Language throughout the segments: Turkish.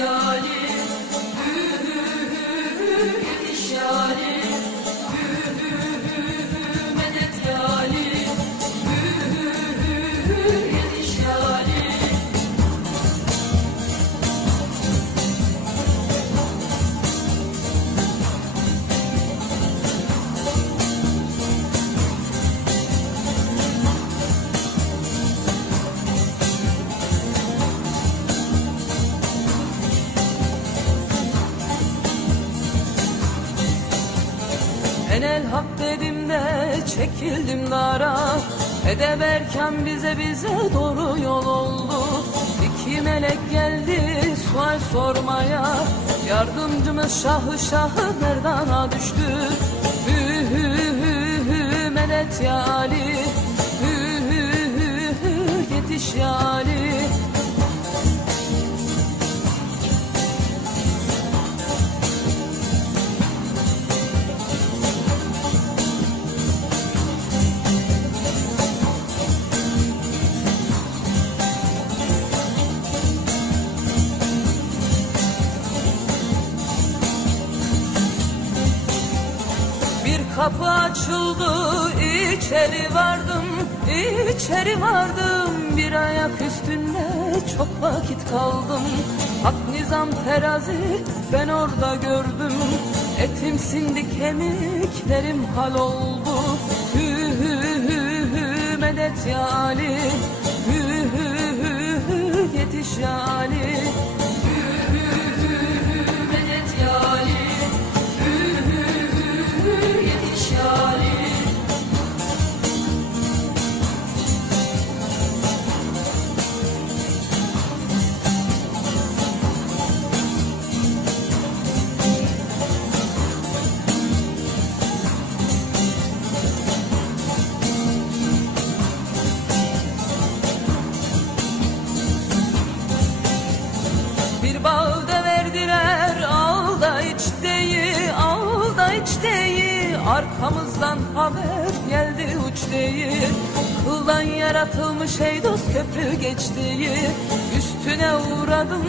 여 Enel hak dedim de çekildim dara. Edeb erken bize bize doğru yol oldu. İki melek geldi sual sormaya. Yardımcımız şahı şahı merdana düştü. Hü hü hü hü medet ya Ali Hü hü hü hü yetiş ya Ali kapı açıldı içeri vardım içeri vardım. Bir ayak üstünde çok vakit kaldım. Hak nizam terazi ben orada gördüm. Etim sindi kemiklerim hal oldu. Hü hü hü hü medet ya Ali Hü hü hü hü yetiş ya Ali Arkamızdan haber geldi uç deyi Kıldan yaratılmış ey dost köprü geçtiği Üstüne uğradım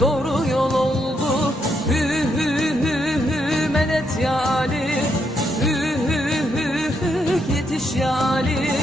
doğru yol oldu. Hü hü hü hü medet ya Ali Hü hü hü hü yetiş ya Ali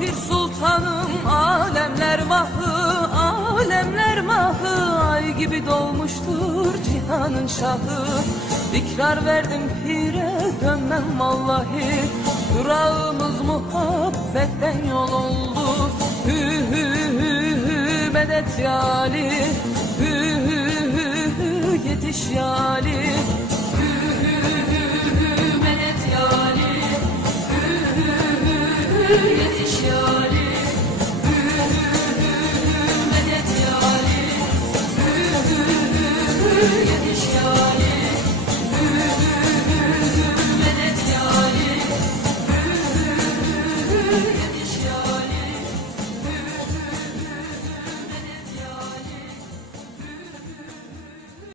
Pir Sultanım alemler mahı alemler mahı. Ay gibi doğmuştur cihanın şahı. İkrar verdim pire dönmem vallahi. Durağımız muhabbetten yol oldu. Hü hü hü hü medet ya Ali Hü hü hü hü yetiş ya yetiş ya Ali